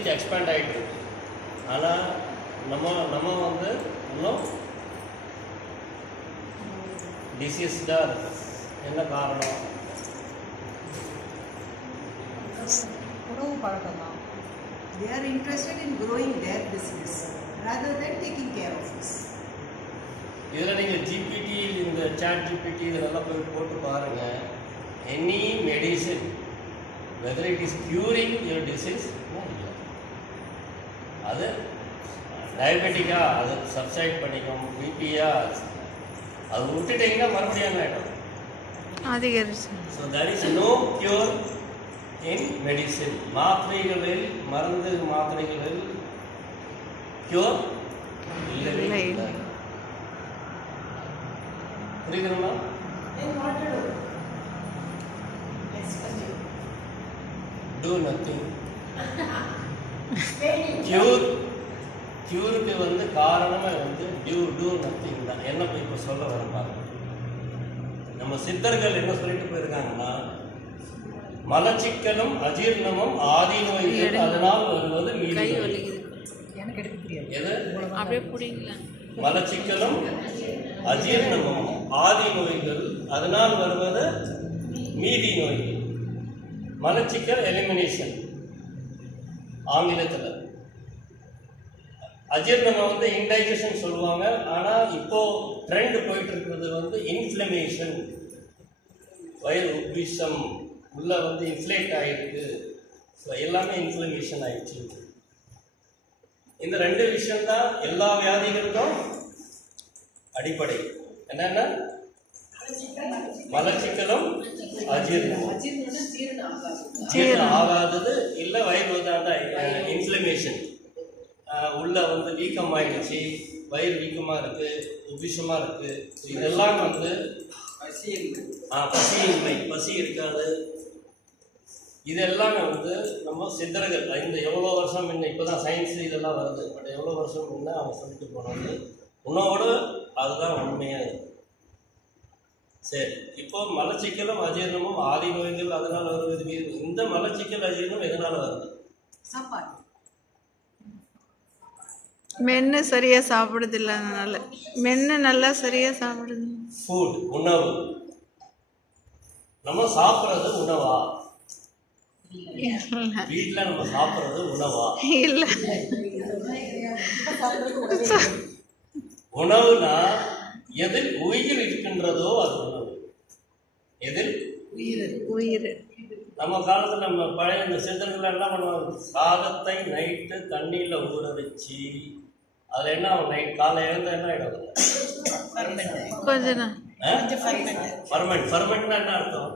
Reach expand ஆகிட்டு இருக்கு. ஆனால் நம்ம வந்து இன்னும் டிசீஸ்டாக இருக்கு. என்ன காரணம்? உணவு பழக்கம் தான். They are interested in growing their business rather than taking care of us. இதில் நீங்கள் ஜிபிடி, இந்த சாட் ஜிபிடி இதெல்லாம் போய் போட்டு பாருங்கள். Any medicine whether it is curing your disease, அது டயபெட்டிக்காக அது சப்சைட் பண்ணிக்கும், பிபியாக அது விட்டுட்டிங்கன்னா மறுபடியும் என்ன ஆகிடும்? அதிகரிச்சு. So there is no cure in medicine. மாத்திரைகளில், மருந்து மாத்திரைகளில் க்யூர் இல்லவே இல்லை. புரியுதுங்களா? Do nothing. க்யூருக்கு வந்து காரணமே வந்து do nothing தான். என்ன போய் இப்போ சொல்ல வர பாருங்க. நம்ம சித்தர்கள் என்ன சொல்லிட்டு போயிருக்காங்கன்னா, மலச்சிக்கலும் அஜீர்ணமும் ஆதி நோய்கள் அதனால் வருவது மீதி. எது? மலச்சிக்கலும் அஜீர்ணமும் ஆதி நோய்கள் அதனால் வருவது மீதி நோய்கள். மலச்சிக்கல் எலிமினேஷன் ஆங்கிலத்தில், அஜீர்ணம் வந்து இன்டைஜஷன் சொல்லுவாங்க. ஆனால் இப்போ ட்ரெண்ட் போயிட்டு இருக்கிறது வந்து இன்ஃப்ளமேஷன், வயிறு உப்பிசம், உள்ள வந்து இன்ஃப்ளேட் ஆகிருக்கு. ஸோ எல்லாமே இன்ஃப்ளமேஷன் ஆகிடுச்சு. இந்த ரெண்டு விஷயம்தான் எல்லா வியாதிகளுக்கும் அடிப்படை. என்னென்ன? மலச்சிக்கலும் அஜீர்ணம். ஜீரணம் ஆகாதது இல்லை, வயிறு வந்து இன்ஃப்ளமேஷன், உள்ள வந்து வீக்கம் ஆயிடுச்சு, வயிறு வீக்கமாக இருக்குது, உபிஷமாக இருக்குது. இதெல்லாம் வந்து பசியின்மை, பசி இருக்காது. இதெல்லாம் வந்து நம்ம சித்தர்கள் இந்த எவ்வளோ வருஷம் முன்ன, இப்போ தான் சயின்ஸு இதெல்லாம் வருது, பட் எவ்வளோ வருஷம் முன்னே அவங்க சொல்லிட்டு போனது உன்னோட அதுதான் உண்மையாக இருக்குது. சரி, இப்போ மலச்சிக்கலும் அஜீரணமும் ஆதி நோய்கள் அதனால் வருவது. இந்த மலச்சிக்கல் அஜீரணம் எதனால் வருது? சாப்பாடு மென்று சரியாக சாப்பிடுறது இல்லை, அதனால மென்று நல்லா சரியாக சாப்பிடுது. ஃபுட், உணவு. நம்ம சாப்பிட்றது உணவா? வீட்டில் நம்ம சாப்பிட்றது உணவா? இல்லை. உணவுனா எதில் உயிர் இருக்கின்றதோ அது உணவு. எதில் உயிர். நம்ம காலத்தில் நம்ம பழைய இந்த சித்தர்கள் என்ன பண்ணுவாங்க? சாதத்தை நைட்டு தண்ணியில் ஊற வச்சு அதில் என்ன ஆகும்? நைட் காலை எழுந்த என்ன ஆகிடும்? கொஞ்சம் ஃபர்மெண்ட்னா என்ன அர்த்தம்?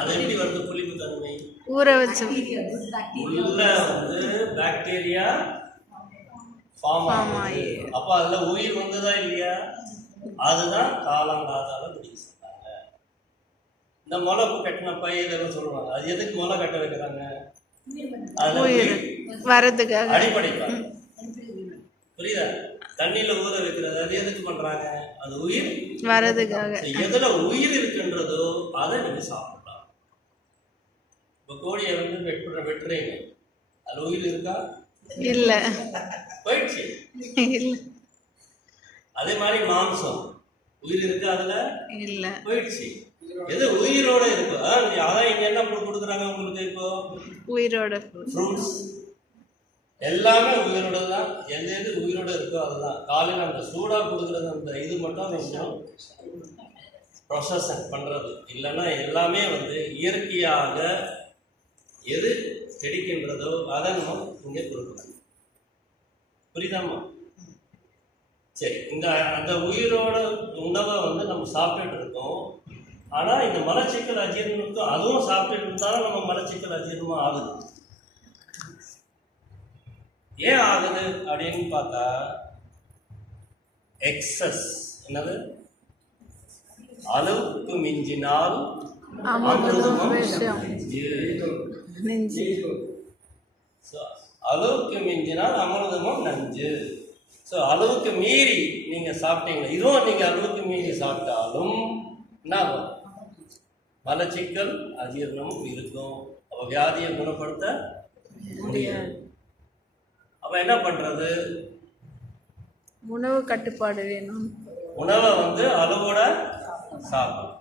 அது எப்படி வருது? புளிப்பு தன்மை. ஊற வச்சு உள்ள வந்து பாக்டீரியா ஃபார்ம் ஆகுது. அப்போ அதில் உயிர் வந்ததா இல்லையா? அதுதான் காலங்காதால பிடிக்க சொன்னாங்க. இந்த முளை கட்டின பயிரெல்லாம் சொல்லுவாங்க. அது எதுக்கு முளை கட்ட வைக்கிறாங்க? அது வரதுக்காக, அடிப்படைப்பாங்க. புரியுதா? தண்ணியில ஊற வைக்கிறது அது எதுக்கு பண்றாங்க? அது உயிர் வரதுக்காக. எதுல உயிர் இருக்குன்றதோ அதை நீங்க சாப்பிடலாம். இப்போ கோழியை வந்து வெட்டுறீங்க, அது உயிர் இருக்கா? இல்ல, போயிடுச்சு. இல்ல. அதே மாதிரி மாம்சம் உயிர் இருக்கா? அதுல இல்ல, போயிடுச்சு. எது உயிரோட இருக்கோ அதான் இங்க என்ன கொடுக்குறாங்க உங்களுக்கு? இப்போ உயிரோட ஃப்ரூட்ஸ் எல்லாமே உயிரோட தான். எது எது உயிரோட இருக்கோ அதுதான். காலையில் அந்த சூடாக கொடுக்குறது அந்த இது மட்டும் கொஞ்சம் ப்ரொசஸ் பண்ணுறது. இல்லைன்னா எல்லாமே வந்து இயற்கையாக எது கிடைக்கின்றதோ அதை நம்ம இங்கே கொடுக்கலாம். புரியுதாம்மா? சரி, இந்த அந்த உயிரோட உணவை வந்து நம்ம சாப்பிட்டுட்டு இருக்கோம். ஆனால் இந்த மலச்சிக்கல் அஜீரணத்துக்கும் அதுவும் சாப்பிட்டுட்டு இருந்தாலும் நம்ம மலச்சிக்கல் அஜீரணமாக ஆகுது. ஏன் ஆகுது அப்படின்னு பார்த்தா எக்ஸஸ். என்னது? அளவுக்கு மிஞ்சினால் நெஞ்சு. அளவுக்கு மிஞ்சினால் அமிர்தமும் நஞ்சு. ஸோ அளவுக்கு மீறி நீங்கள் சாப்பிட்டீங்க, இதுவும் நீங்கள் அளவுக்கு மீறி சாப்பிட்டாலும் என்ன ஆகும்? மலச்சிக்கல் அஜீரணமும் இருக்கும். அப்போ வியாதியை குணப்படுத்த முடியாது. அப்ப என்ன பண்றது? உணவு கட்டுப்பாடு வேணும். உணவை வந்து அளவோட சாப்பிடணும்.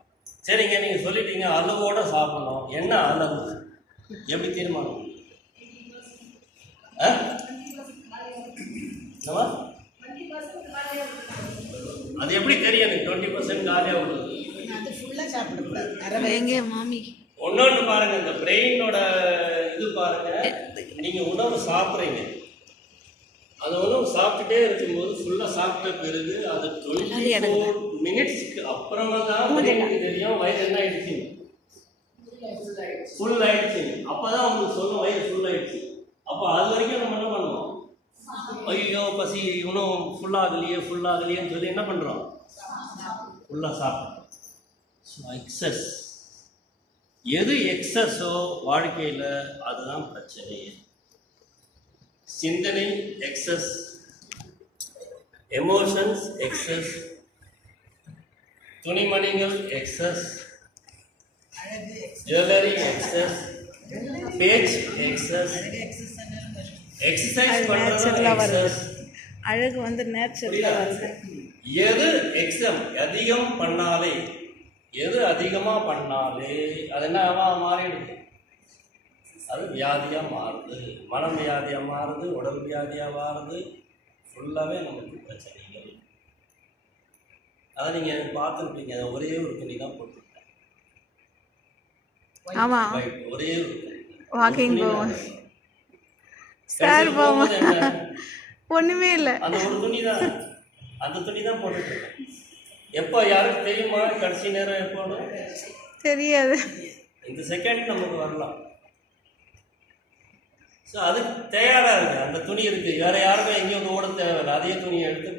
சரிங்க, நீங்க சொல்லிட்டீங்க அளவோட சாப்பிடணும். என்ன அளவு? எப்படி தீர்மானம்? அது எப்படி தெரியும் எனக்கு 20% காலியாக விடுது? அது ஃபுல்லாக சாப்பிடக்கூடாது. எங்கே மாமி? ஒன்னொன்று பாருங்க, இந்த பிரெயினோட இது பாருங்க. நீங்க உணவு சாப்பிட்றீங்க, அந்த உணவு சாப்பிட்டுட்டே இருக்கும்போது ஃபுல்லாக சாப்பிட்ட பிறகு அது 24 மினிட்ஸ்க்கு அப்புறமா தான் பிரெயினுக்கு தெரியும் வயிறு என்ன ஆயிடுச்சு, ஃபுல் ஆயிடுச்சு. அப்பதான் உங்களுக்கு சொல்லும் வயிறு ஃபுல் ஆயிடுச்சு. அப்போ அது வரைக்கும் நம்ம என்ன பண்ணுவோம்? ஐயோ பசி, உணவு ஃபுல்லாகலையேன்னு சொல்லி என்ன பண்ணுறோம்? ஃபுல்லாக சாப்பிட்றோம். ஸோ எக்ஸஸ், எது எக்ஸஸோ வாழ்க்கையில் அதுதான் பிரச்சனையே. சிந்தனை எக்ஸஸ், எமோஷன்ஸ் எக்ஸஸ், துணிமணிகள் எக்ஸஸ், ஜுவல்லரி எக்ஸஸ், பேச்சு எக்ஸஸ், எக்ஸசைஸ் பண்றது, அழகு வந்து நேச்சுரலாக வருது. எது எக்ஸம் அதிகம் பண்ணாலே, எது அதிகமாக பண்ணாலே அது என்ன மாறிடுது? அது வியாதியாக மாறுது. மனம் வியாதியாக மாறுது, உடல் வியாதியாக மாறுது. ஃபுல்லாகவே நமக்கு பிரச்சனைகள். அதை நீங்கள் பார்த்துருப்பீங்க. ஒரே ஒரு துணி தான் போட்டுருக்கேன். ஆமாம், ஒரே ஒரு வாக்கிங் போவோம் சார், போவோம், ஒன்றுமே இல்லை, அந்த ஒரு துணி தான், அந்த துணி தான் போட்டுருக்கேன். எப்போ யாருக்கு தெரியுமா கடைசி நேரம் எப்போன்னு? தெரியாது. இந்த செகண்ட் நமக்கு வரலாம். ஸோ அதுக்கு தயாராக இருக்கு. அந்த துணி இருக்கு, வேற யாருமே எங்கேயும் ஓட தேவையில்லை. அதே துணியை எடுத்து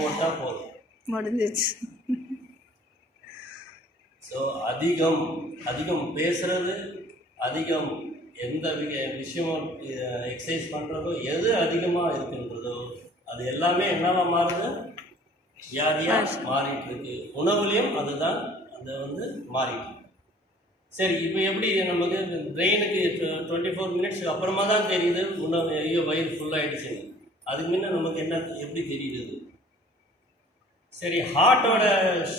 போட்டால் போதும், முடிஞ்சிச்சு. ஸோ அதிகம் பேசுறது, அதிகம் எந்த விஷயமும் எக்ஸசைஸ் பண்ணுறதோ, எது அதிகமாக இருக்குன்றதோ அது எல்லாமே என்னவா மாறுது? வியாதியாக மாறிட்டு இருக்கு. உணவுலையும் அதுதான் அந்த வந்து மாறிட்டு இருக்கு. சரி, இப்போ எப்படி நமக்கு பிரெயினுக்கு 24 மினிட்ஸ் அப்புறமா தான் தெரியுது உணவு, ஐயோ வயிறு ஃபுல்லாகிடுச்சுன்னு. அதுக்கு முன்ன நமக்கு என்ன எப்படி தெரியுது? சரி, ஹார்ட்டோட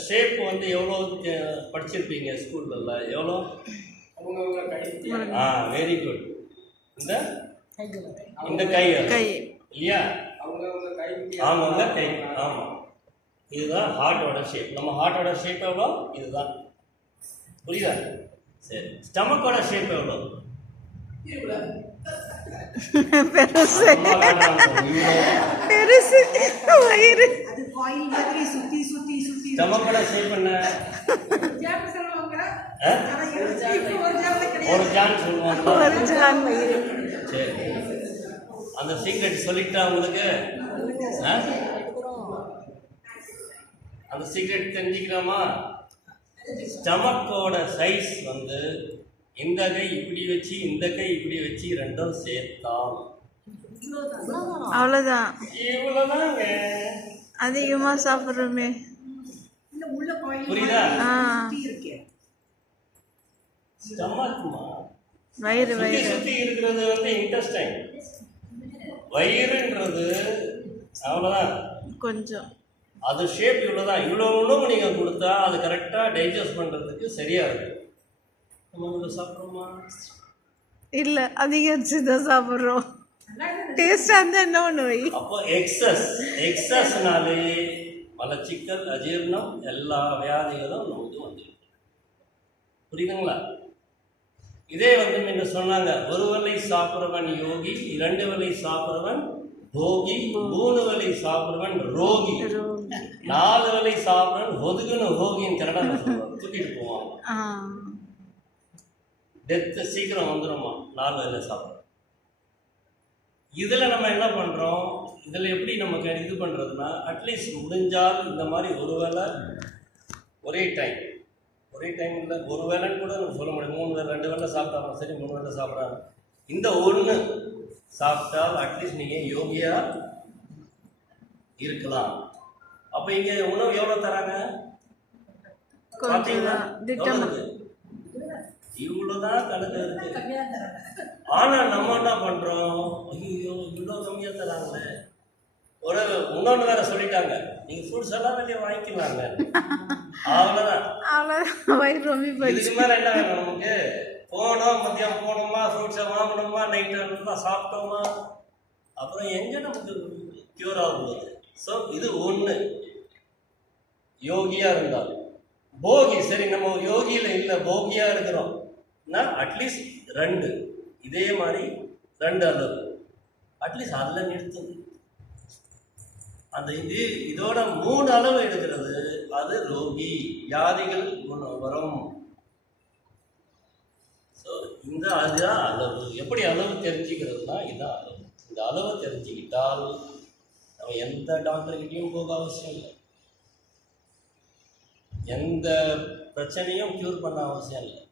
ஷேப் வந்து எவ்வளோ படிச்சிருப்பீங்க ஸ்கூல்ல? எவ்வளோ? Very good. இந்த கை இல்லையா? ஆமாங்க, கை. ஆமாம், இதுதான் ஹார்ட்டோட ஷேப். நம்ம ஹார்ட்டோட ஷேப் எவ்வளோ? இதுதான். புரியுதா? சரி, ஸ்டமக்கோட ஷேப் எவ்வளோ? பெருசு பெருசு வயிறு. அது காயில் மாதிரி சுத்தி சுத்தி சுத்தி. ஸ்டமக்கோட ஷேப் என்ன? ஒரு ஜான் சொல்லுவாங்க. ஒரு ஜான் வயிறு. சரி, அந்த சீக்ரெட் சொல்லிட்டா உங்களுக்கு? அந்த சீக்ரெட் தெரிஞ்சுக்கிறோமா? ஸ்டமக்கோட சைஸ் வந்து இந்த கை இப்படி வச்சு, இந்த கை இப்படி வச்சு, ரெண்டும் சேர்த்தா அவ்வளோதான். இவ்வளோதாங்க. அதிகமாக சாப்பிட்றோமே. புரியுதா? இருக்கு ஸ்டமக்மா, வயிறு சுத்தி சுத்தி இருக்கிறது வந்து இன்டெஸ்டைன். வயிறுன்றது அவ்வளோதான், கொஞ்சம். அது ஷேப் இவ்வளோதான். இவ்வளோ உணவு நீங்கள் கொடுத்தா அது கரெக்டாக டைஜஸ்ட் பண்ணுறதுக்கு சரியாக இருக்கும். நம்ம இவ்வளோ சாப்பிட்றோமா? இல்லை, அதிகரிச்சு தான் சாப்பிட்றோம். டேஸ்டாக இருந்தால் என்ன ஒன்று வை. அப்போ எக்ஸஸ்னாலே மலச்சிக்கல், அஜீர்ணம், எல்லா வியாதிகளும் நமக்கு வந்துருக்கு. புரியுதுங்களா? இதே வந்து முன்ன சொன்னாங்க, ஒரு வேளை சாப்பிட்றவன் யோகி, 2 வேளை சாப்பிட்றவன் போகி, 3 வேளை சாப்பிட்றவன் ரோகி, 4 வேளை சாப்பிட்றவன் ஒதுக்குன்னு ஹோகின்னு கன்னடாவில் சொல்லுவாங்க. தூக்கிட்டு போவாங்க. டெத்து சீக்கிரம் வந்துடுமா 4 வேளை சாப்பிட்றோம். இதில் நம்ம என்ன பண்ணுறோம்? இதில் எப்படி நமக்கு இது பண்ணுறதுன்னா, அட்லீஸ்ட் முடிஞ்சால் இந்த மாதிரி ஒரு வேளை ஒரே டைமில், ஒரு வேளைன்னு கூட நம்ம சொல்ல முடியும். 3 வேளை 2 வேளை சாப்பிட்டாலும் சரி, 3 வேளை சாப்பிட்றாங்க. இந்த ஒன்று சாப்பிட்டால் அட்லீஸ்ட் நீங்கள் யோகியாக இருக்கலாம். அப்போ இங்கே உணவு எவ்வளோ தராங்க பார்த்தீங்களா? இவ்வளோதான் கணக்கு இருக்கு. ஆனால் நம்ம என்ன பண்ணுறோம்? ஒரு இன்னொன்று வேற சொல்லிட்டாங்க, நீங்கள் ஃப்ரூட்ஸ் எல்லாம் வெளியே வாங்கிக்கலாங்க. அவ்வளோதான். அவ்வளோதான், வயிறு ரொம்ப போயிடுச்சு. இதுக்கு மேலே என்ன வேணும் நமக்கு? போனோம், மதியம் போனோமா, ஃப்ரூட்ஸை வாங்கணுமா, நைட்டு நல்லா சாப்பிட்டோமா, அப்புறம் எங்கே நமக்கு க்யூர் ஆகுது? ஸோ இது ஒன்று. யோகியாக இருந்தால் போகி, சரி நம்ம யோகியில் இல்லை போகியாக இருக்கிறோம்னா அட்லீஸ்ட் 2 இதே மாதிரி 2 அளவு அட்லீஸ்ட் அதில் நிறுத்துது. அந்த இதோட 3 அளவு எடுக்கிறது அது ரோகி, வியாதிகள் வரும். ஸோ அதுதான் அளவு. எப்படி அளவு தெரிஞ்சுக்கிறதுனா இதுதான் அளவு. இந்த அளவை தெரிஞ்சுக்கிட்டால் நம்ம எந்த டாக்டர்கிட்டையும் போக அவசியம் இல்லை, எந்த பிரச்சனையும் க்யூர் பண்ண அவசியம் இல்லை.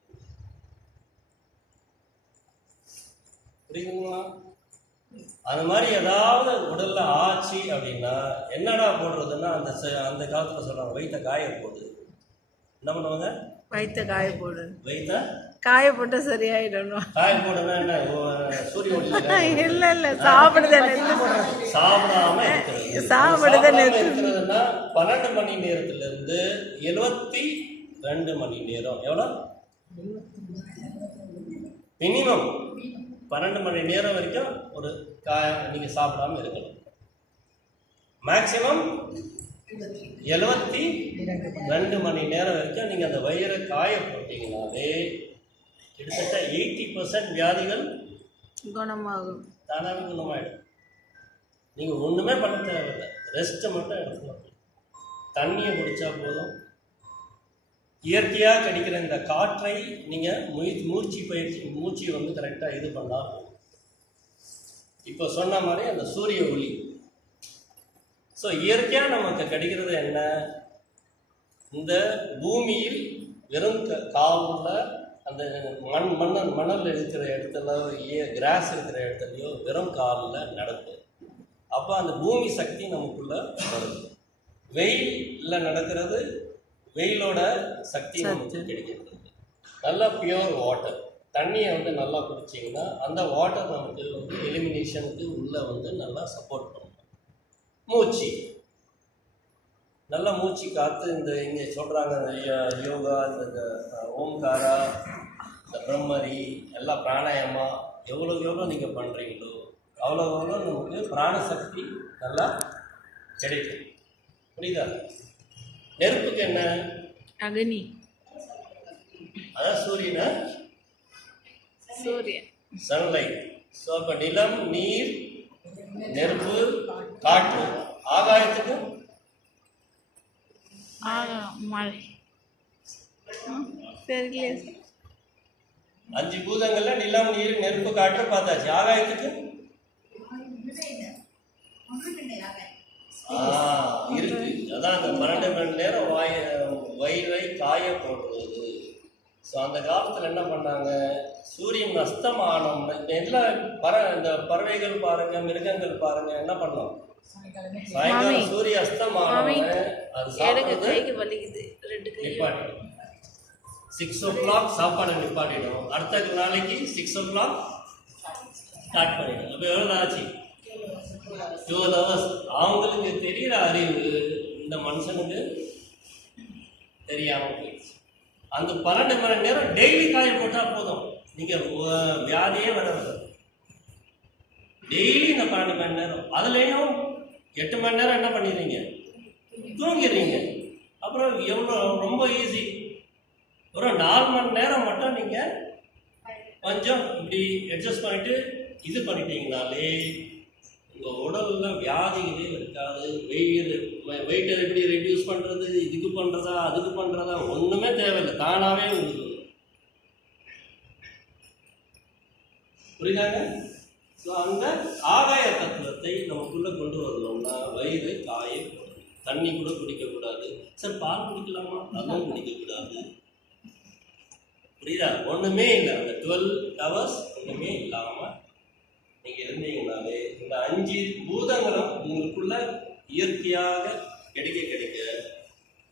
புரியுதுங்களா? அது மாதிரி ஏதாவது உடல்ல ஆச்சு அப்படின்னா என்னடா போடுறதுன்னா அந்த காலத்தில் சொல்கிறாங்க வயிற்ற காய போடு. என்ன பண்ணுவாங்க? வயிற்ற காய போடு. வயிற்ற காய போட்டு சரியாயிடணும். காய போடுனா என்ன? சூரிய ஒளி இல்லை இல்லை, சாப்பிடாம இருக்கிறதுனா 12 மணி நேரத்திலிருந்து 72 மணி நேரம். எவ்வளோ? மினிமம் 12 மணி நேரம் வரைக்கும் ஒரு நீங்கள் சாப்பிடாம இருக்கணும். மேக்சிமம் 72 மணி நேரம் வரைக்கும் நீங்கள் அந்த வயிறை காய போட்டீங்கன்னாலே கிட்டத்தட்ட 80% வியாதிகள் குணமாகும், தானாகவே குணமாயிடும். நீங்கள் ஒன்றுமே பண்ண தேவையில்லை, ரெஸ்ட்டை மட்டும் எடுத்துக்கலாம். தண்ணியை குடித்தா போதும். இயற்கையாக கிடைக்கிற இந்த காற்றை நீங்கள் மூச்சு வந்து கரெக்டாக இது பண்ணால் போதும். இப்போ சொன்ன மாதிரி அந்த சூரிய ஒளி. ஸோ இயற்கையாக நமக்கு கிடைக்கிறது என்ன? இந்த பூமியில் வெறும் காலில் அந்த மணல் இருக்கிற இடத்துல, கிராஸ் இருக்கிற இடத்துலையோ வெறும் காலில் நடக்கும். அப்போ அந்த பூமி சக்தி நமக்குள்ள வருது. வெயிலில் நடக்கிறது, வெயிலோட சக்தி நமக்கு கிடைக்கிறது. நல்லா பியூர் வாட்டர், தண்ணியை வந்து நல்லா குடிச்சிங்கன்னா அந்த வாட்டர் நமக்கு வந்து எலிமினேஷனுக்கு உள்ளே வந்து நல்லா சப்போர்ட் பண்ணும். மூச்சு, நல்லா மூச்சு காற்று. இங்கே சொல்கிறாங்க யோகா, இந்த ஓம்காரா, இந்த பிரம்மரி, எல்லாம் பிராணாயாமா எவ்வளோ நீங்கள் பண்ணுறீங்களோ அவ்வளோ நமக்கு பிராணசக்தி நல்லா கிடைக்கும். புரியுதா? நெருப்புக்கு என்ன? அக்னி. அதான் சூரியனை, சூரியன், சன்லைட். ஸோ அப்போ நிலம், நீர், நெருப்பு, காற்று. ஆகாயத்துக்கு மழை. 5 பூதங்கள்ல நிலம், நீர், நெருப்பு, காற்று பார்த்தாச்சு. ஆகாயத்துக்கு இருக்கு. அதான் அந்த 12 மணி நேரம் வயிறை காய போடுறது. ஸோ அந்த காலத்தில் என்ன பண்ணாங்க? சூரியன் அஸ்தமானம் எல்லாம் இந்த பறவைகள் பாருங்க, மிருகங்கள் பாருங்க, என்ன பண்ணோம்? சாயங்காலம் சூரிய அஸ்தமானம் அது நிப்பாட்டிடும். 6 o'clock சாப்பாடு நிப்பாட்டிடும். அடுத்த நாளைக்கு 6 o'clock ஸ்டார்ட் பண்ணிடும். அப்போ எவ்வளோ ஆச்சு? 12 hours. அவங்களுக்கு தெரிகிற அறிவு இந்த மனுஷனுக்கு தெரியாமல் போயிடுச்சு. அந்த 12 மணி நேரம் டெய்லி காய போட்டால் போதும், நீங்கள் வியாதியே வராது. டெய்லி இந்த 12 மணி நேரம், அதுலேயும் 8 மணி நேரம் என்ன பண்ணிடுறீங்க? தூங்கிடுறீங்க. அப்புறம் எவ்வளோ ரொம்ப ஈஸி. ஒரு 4 மணி நேரம் மட்டும் நீங்கள் கொஞ்சம் இப்படி அட்ஜஸ்ட் பண்ணிட்டு இது பண்ணிட்டீங்கனாலே உங்கள் உடலில் வியாதிகளே இருக்காது. வெயிட்டை எப்படி ரெடியூஸ் பண்ணுறது, இதுக்கு பண்ணுறதா அதுக்கு பண்ணுறதா ஒன்றுமே தேவையில்லை, தானாகவே உங்களுக்கு. புரியுதாங்க? ஸோ அந்த ஆகாய தத்துவத்தை நமக்குள்ளே கொண்டு வரணும்னா வயிறு காய போடணும். தண்ணி கூட குடிக்கக்கூடாது. சார் பால் குடிக்கலாமா? அதுவும் குடிக்கக்கூடாது. புரியுதா? ஒன்றுமே இல்லை. அந்த 12 hours ஒன்றுமே இல்லாமல் நீங்கள் இருந்தீங்கனாலே இந்த 5 பூதங்களும் உங்களுக்குள்ள இயற்கையாக கிடைக்க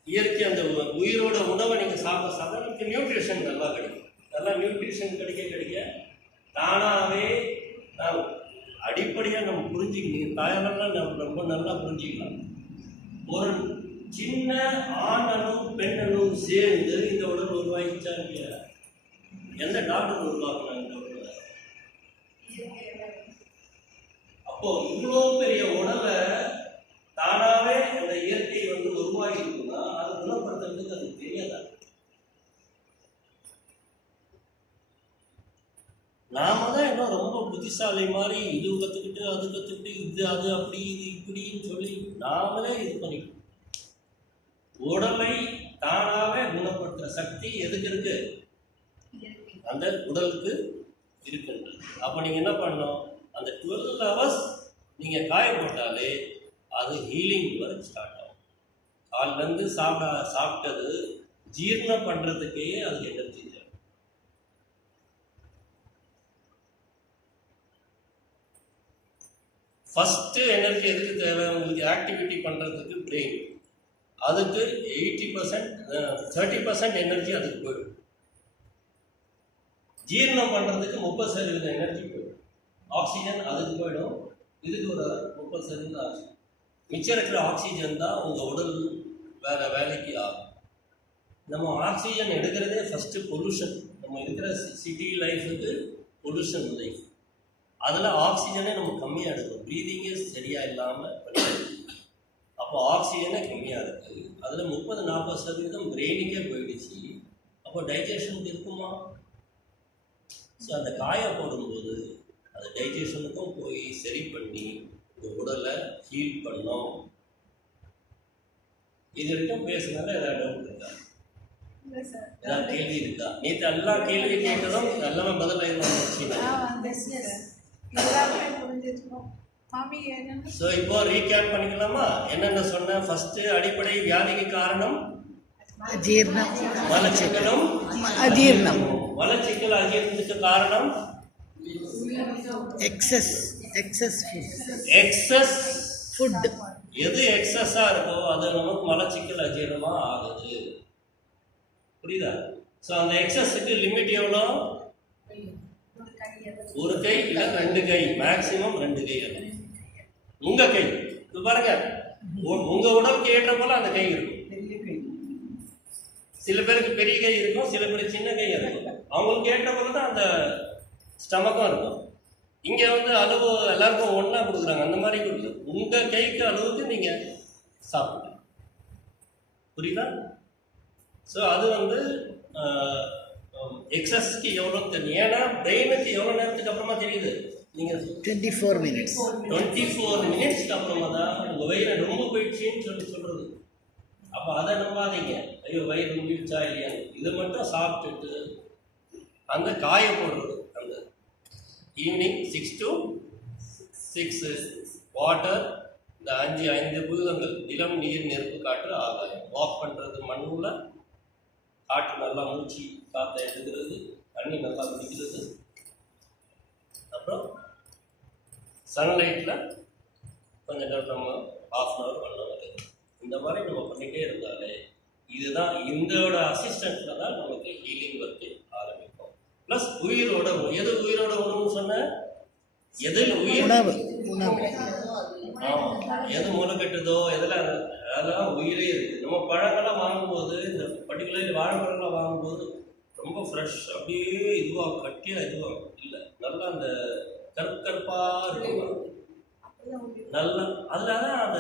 இயற்கை அந்த உயிரோட உணவை நீங்கள் சாப்பிட நியூட்ரிஷன் நல்லா கிடைக்கும். நல்லா நியூட்ரிஷன் கிடைக்க தானாகவே அடிப்படையாக நம்ம புரிஞ்சுக்கணும். தாயாரெல்லாம் நம்ம ரொம்ப நல்லா புரிஞ்சுக்கலாம். ஒரு சின்ன ஆண் அணு பெண் அணு சேர்ந்து இந்த உடல் உருவாகிச்சா இல்லையா? எந்த டாக்டர் உருவாக்குனாங்க இந்த உடலை? அப்போ இவ்வளோ பெரிய உடலை தானாவே அந்த இயற்கை வந்து உருவாகி இருக்குன்னா அதை குணப்படுத்துறதுக்கு அது தெரியாதா? நாம தான் இன்னும் ரொம்ப புத்திசாலி மாதிரி இது கற்றுக்கிட்டு அது கற்றுக்கிட்டு இது அது அப்படி இது இப்படின்னு சொல்லி நாமளே இது பண்ணிக்கணும். உடலை தானாவே குணப்படுத்துற சக்தி எதுக்கு இருக்கு? அந்த உடலுக்கு இருக்கின்றது. அப்போ நீங்கள் என்ன பண்ணணும்? அந்த 12 hours நீங்கள் காயப்பட்டாலே அது ஹீலிங் ஒர்க் ஸ்டார்ட் ஆகும். காலிலேருந்து சாப்பிட்டது ஜீரணம் பண்ணுறதுக்கே அது எனர்ஜி தேவை. ஃபஸ்ட்டு எனர்ஜி எதுக்கு தேவை? உங்களுக்கு ஆக்டிவிட்டி பண்ணுறதுக்கு பிரெயின். அதுக்கு 80% 30% எனர்ஜி அதுக்கு போயிடும். ஜீரணம் பண்ணுறதுக்கு 30% எனர்ஜி போயிடும். ஆக்சிஜன் அதுக்கு போயிடும். இதுக்கு ஒரு 30% ஆக்சிஜன். மிச்சம் இருக்கிற ஆக்சிஜன் தான் உங்கள் உடல் வேறு வேலைக்கு ஆகும். நம்ம ஆக்சிஜன் எடுக்கிறதே ஃபஸ்ட்டு பொல்யூஷன். நம்ம இருக்கிற சிட்டி லைஃபுக்கு பொல்யூஷன் லைஃப். அதில் ஆக்சிஜனே நம்ம கம்மியாக எடுக்கும். ப்ரீதிங்கே சரியாக இல்லாமல் அப்போ ஆக்சிஜனே கம்மியாக இருக்குது. அதில் 30-40% பிரெயினுக்கே போயிடுச்சு. அப்போ டைஜஷனுக்கு இருக்குமா? ஸோ அந்த காய போடும்போது அது டைஜஷனுக்கும் போய் சரி பண்ணி இந்த உடலை ஹீல் பண்ணோம். இது வரைக்கும் பேசுனால ஏதாவது டவுட் இருக்கா? ஏதாவது கேள்வி இருக்கா? நேற்று எல்லா கேள்வி கேட்டதும் எல்லாமே பதில் ஸோ இப்போ ரீகேப் பண்ணிக்கலாமா? என்னென்ன சொன்னேன்? ஃபர்ஸ்ட் அடிப்படை வியாதிக்கு காரணம் அஜீர்ணம், மலச்சிக்கலும் அஜீர்ணம், மலச்சிக்கல் அஜீரணத்துக்கு காரணம் எக்ஸஸ் ஃபுட். எது எக்ஸஸா இருக்கோ அது நமக்கு மலச்சிக்கல் அஜீரணமா ஆகுது. புரியுதா? ஸோ அந்த எக்ஸஸுக்கு லிமிட் எவ்வளோ? ஒரு கை இல்லை 2 கை, மேக்சிமம் 2 கை. உங்க கை இது பாருங்க, உங்க உடம்புக்கு ஏற்ற போல அந்த கை இருக்கும். சில பேருக்கு பெரிய கை இருக்கும், சில பேருக்கு சின்ன கை இருக்கும். அவங்களுக்கு ஏற்ற போல தான் அந்த ஸ்டமக்கும் இருக்கும். இங்கே வந்து அளவு எல்லாருக்கும் ஒன்றா கொடுக்குறாங்க, அந்த மாதிரி கொடுக்குது. உங்கள் கைக்கு அளவுக்கு நீங்கள் சாப்பிடுங்க. புரியுதா? ஸோ அது வந்து எக்ஸஸ்க்கு எவ்வளோ தெரியும். ஏன்னா பிரெயினுக்கு எவ்வளோ நேரத்துக்கு அப்புறமா தெரியுது? நீங்கள் 24 minutes 24 மினிட்ஸ்க்கு அப்புறமா தான் உங்கள் வயிறு ரொம்ப போயிடுச்சின்னு சொல்கிறது. அப்போ அதை நம்பாதீங்க. ஐயோ வயிறு ரொம்பிடுச்சா இல்லையான்னு. இதை மட்டும் சாப்பிட்டுட்டு அந்த காய போடுறது. அந்த ஈவினிங் 6 to 6 வாட்டர், இந்த 5 பூதங்கள் நிலம், நீர், நெருப்பு, காற்று, ஆகாயம். வாக் பண்ணுறது, மண்ணில் காற்று நல்லா மூச்சு காற்றை எடுக்கிறது, தண்ணி நல்லா குடிக்கிறது, அப்புறம் சன்லைட்டில் கொஞ்சம் நேரம் நம்ம 1/2 hour 1 hour இந்த மாதிரி நம்ம பண்ணிகிட்டே இருந்தாலே இதுதான் இதோட அசிஸ்டண்ட்டில் தான் நமக்கு ஹீலிங் ஒர்க்கு ஆரம்பிக்கும். ப்ளஸ் உயிரோட எது உயிரோட உணவுன்னு சொன்ன? எதில் உயிர் உணவு எது மூலக்கட்டுதோ எதில் அதெல்லாம் உயிரே இருக்குது. நம்ம பழங்கள்லாம் வாங்கும்போது, இந்த பர்டிகுலர் வாழைப்பழங்கள்லாம் வாங்கும்போது ரொம்ப ஃப்ரெஷ், அப்படியே இதுவாக கட்டியாக இதுவாக இல்லை, நல்லா அந்த கருப்பாக இருக்கும். நல்லா அதில் தான் அந்த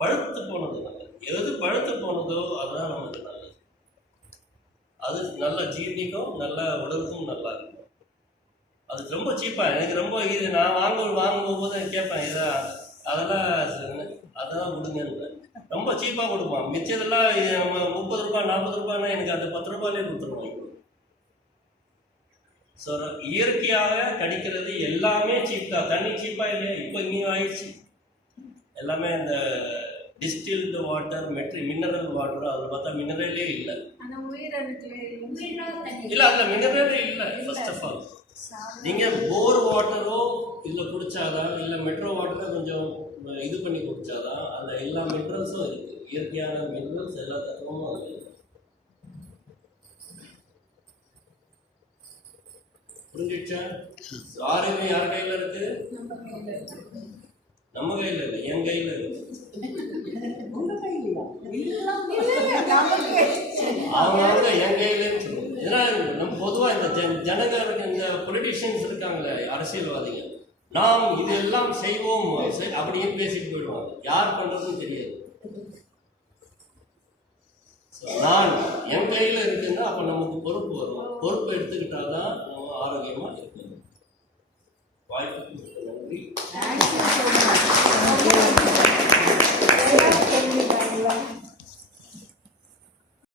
பழுத்து போனது நல்லது. எது பழுத்து போனதோ அதுதான் நமக்கு நல்லது. அது நல்லா ஜீர்ணிக்கும், நல்லா உடலுக்கும் நல்லா இருக்கும். அது ரொம்ப சீப்பாக எனக்கு ரொம்ப இது நான் வாங்கும்போது எனக்கு கேட்பேன், அதெல்லாம் கொடுங்கன்னு. ரொம்ப சீப்பாக கொடுப்பான். மிச்சதெல்லாம் நம்ம 30 ரூபா 40 ரூபாய்னா எனக்கு அந்த 10 ரூபாயிலே கொடுத்துருவாங்க. ஸோ இயற்கையாக கிடைக்கிறது எல்லாமே சீப் தான். தண்ணி சீப்பாக இல்லையா? இப்போ இங்கேயும் ஆயிடுச்சு. எல்லாமே இந்த டிஸ்டில்டு வாட்டர், மினரல் வாட்டர், அதில் பார்த்தா மினரலே இல்லை. இல்லை, அதில் மினரலே இல்லை. ஃபர்ஸ்ட் ஆஃப் ஆல் நீங்கள் போர் வாட்டரோ இல்லை குடித்தாதான், இல்லை மெட்ரோ வாட்டரோ கொஞ்சம் இது பண்ணி குடித்தாதான் அந்த எல்லா மினரல்ஸும் இருக்குது. இயற்கையான மினரல்ஸ் எல்லா தத்துவமும் இருக்குது. புரிஞ்சிச்சா? ஆரோக்கியம் யார் கையில் இருக்கு? நம்ம கையில் இல்லை, என் கையில் இருக்கு. அவங்க என் கையிலன்னு சொல்லுவோம். ஏன்னா நம்ம பொதுவாக இந்த ஜனங்களுக்கு இந்த பொலிட்டிஷியன்ஸ் இருக்காங்களே, அரசியல்வாதிகள், நாம் இதெல்லாம் செய்வோம் அப்படின்னு பேசிட்டு போயிடுவாங்க. யார் பண்றதுன்னு தெரியாது. நான் என் கையில் இருக்குன்னா அப்போ நமக்கு பொறுப்பு வரும். பொறுப்பு எடுத்துக்கிட்டாதான் நம்ம ஆரோக்கியமாக இருக்கணும். வாய்ப்பு